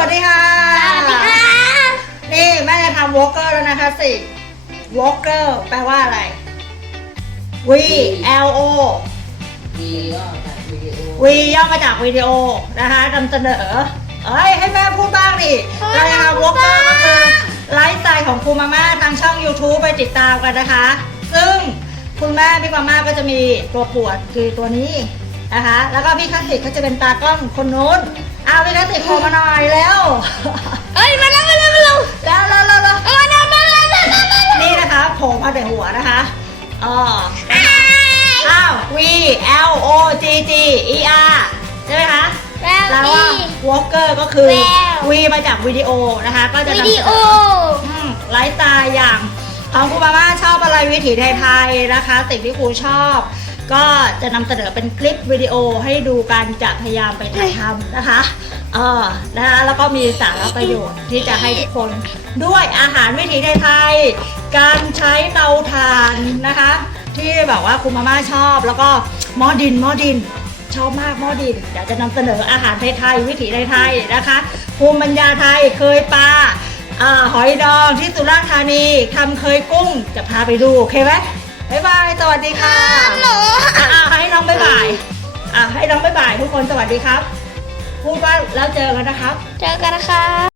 วัสดีค่ะสวัสดีค่ะ นี่แม่จะทำวอลเกอร์แล้วนะคะสิวอลเกอร์แปลว่าอะไร V L O วีก็จากวิดีโอ V ย่อมาจากวิดีโอนะคะนำเสนอ เอ้ยให้แม่พูดบ้างดิเฮ้ยการทำวอลเกอร์พูก็ดคือบ้างไลฟ์สไตล์ของครูมาม่าทางช่อง YouTube ไปติดตามกันนะคะ ซึ่งคุณแม่พี่มาม่าก็จะมีตัวปวดคือตัวนี้นะคะ แล้วก็พี่คลาสสิกก็จะเป็นตากล้องคนนู้น เอาพี่คลาสสิกโผล่มาหน่อยแล้ว เอ้ยมาแล้วมาแล้วมาแล้วแล้วแล้วแล้วแล้วมาแล้วมาแล้วมาแล้วมาแล้วนี่นะคะโผล่มาแต่หัวนะคะอ๋ออ้าว V L O G G E R ใช่ไหมคะแล้แล้ววว่าอี Walker ก็คือ แวว V มาจากวิดีโอนะคะ ก็จะวินำเสนดีโอ อืมไลฟ์สไตล์อย่าง ของครูมาม่าชอบอะไรวิถีไทยๆนะคะ สิ่งที่ครูชอบ ก็จะนำเสนอเป็นคลิปวิดีโอให้ดูกันจะพยายามไปถ่ายทำนะคะเออนะคะแล้วก็มีสาระประโยชน์ที่จะให้ทุกคนด้วยอาหารวิถีไทยๆการใช้เตาถ่านนะคะ ที่แบบว่าครูมาม่าชอบ แล้วก็หม้อดินหม้อดินชอบมากหม้อดินเดี๋ยวจะนำเสนออาหารไทยๆวิถีไทยๆนะคะภูมิปัญญาไทยเคยปลาอหอยดองที่สุราษฎร์ธานีทำเคยกุ้งจะพาไปดูโอเคไหมบ๊ายบาย สวัสดีค่ะ บายอะให้น้องบ๊ายบายทุกคนสวัสดีครับ พูดว่าแล้วเจอกันนะครับ เจอกันนะคะ